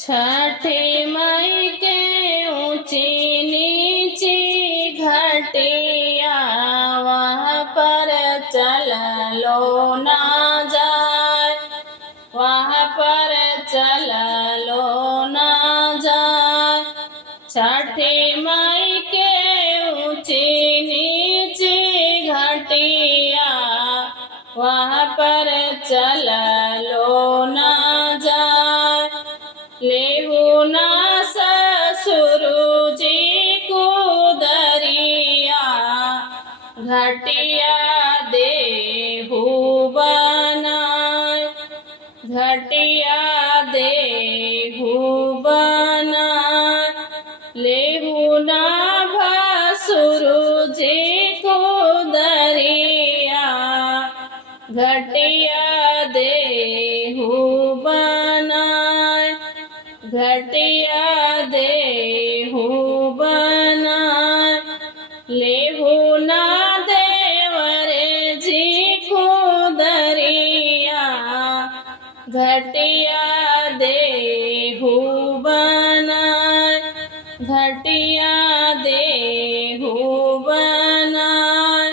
छठी माई के ऊंची नीची घटिया वहाँ पर चलो ना जाए, वहाँ पर चलो ना जाए। छठी माई के ऊंची नीची घटिया वहाँ पर चलो ना जाए। लेहु ना ससुर जी को दरिया घटिया देहु बनाए, घटिया देहु बनाए। लेहु ना भसुर जी को दरिया घटिया देहु बनाए, घटिया देहु बनाए। लेहु ना देवरे जी को दरिया घटिया देहु बनाए, घटिया देहु बनाए।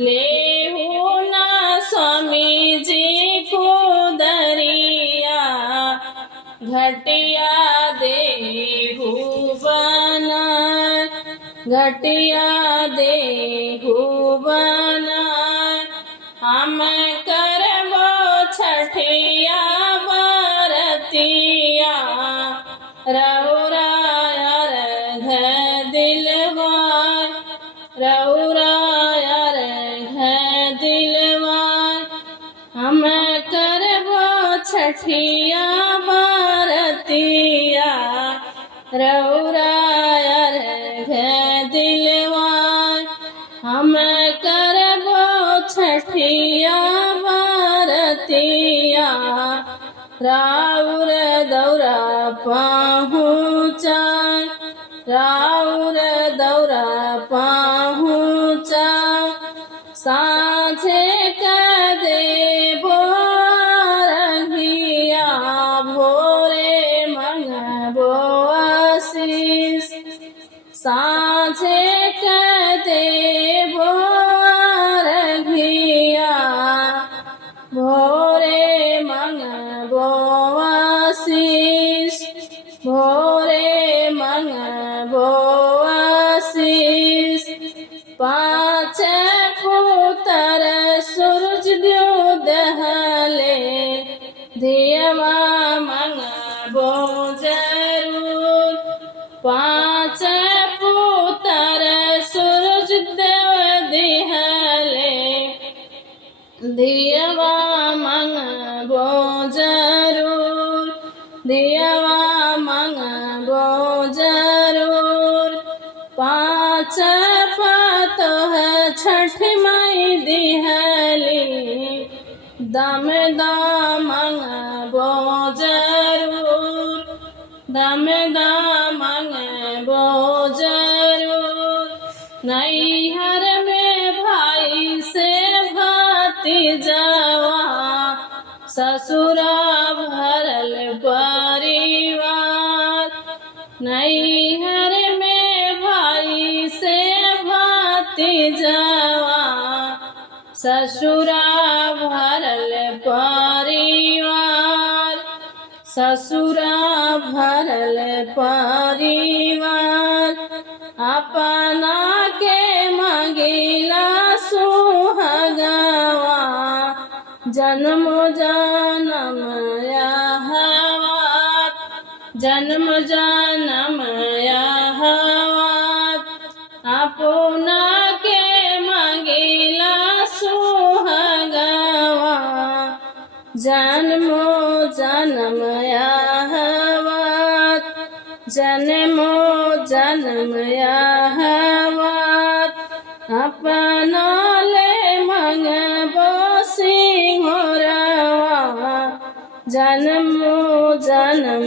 लेहु ना स्वामी जी को दरिया घटिया देहु बनाए, घटिया देहु बनाए। हम करबो छठिया बरतिया रउरा अर्घ दिलवाए, रउरा अर्घ दिलवाए। हम करबो छठिया बरतिया रउरा अर्घ दिलवाए। हम करबो छठिया बरतिया राउर दौरा पहुँचाए, राउर दौरा पहुँचाए। साँझे क देबो रघिया भोरे मंगबो आशीष। साँझे क देबो रघिया भोरे मंगबो आशीष, भोरे मंगबो आशीष। पाँच पुत्र सूरज देव दहले दियवा मंगबो जरूर। पाँच पुत्र सूरज देव दिहले दियवा मंगबो जरूर, दियवा मंगबो जरूर। पाँच पतोह छठ माई दिहली दम दम मंगबो जरूर, दम दम मंगबो जरूर। नैहर में भाई से भतीजवा ससुरा भरल परिवार। नैहर में भाई से भतीजवा ससुरा भरल परिवार, ससुरा भरल परिवार। अपना के मगिला सुहागवा जन्म जन्म यहवात, जन्म जन्म यहवात। अपना के मगिला सुहागवा जन्म जन्म यहवात, जन्म जन्म यहवात। अपना ले मंगबो सिंहरवा जन्म जन्म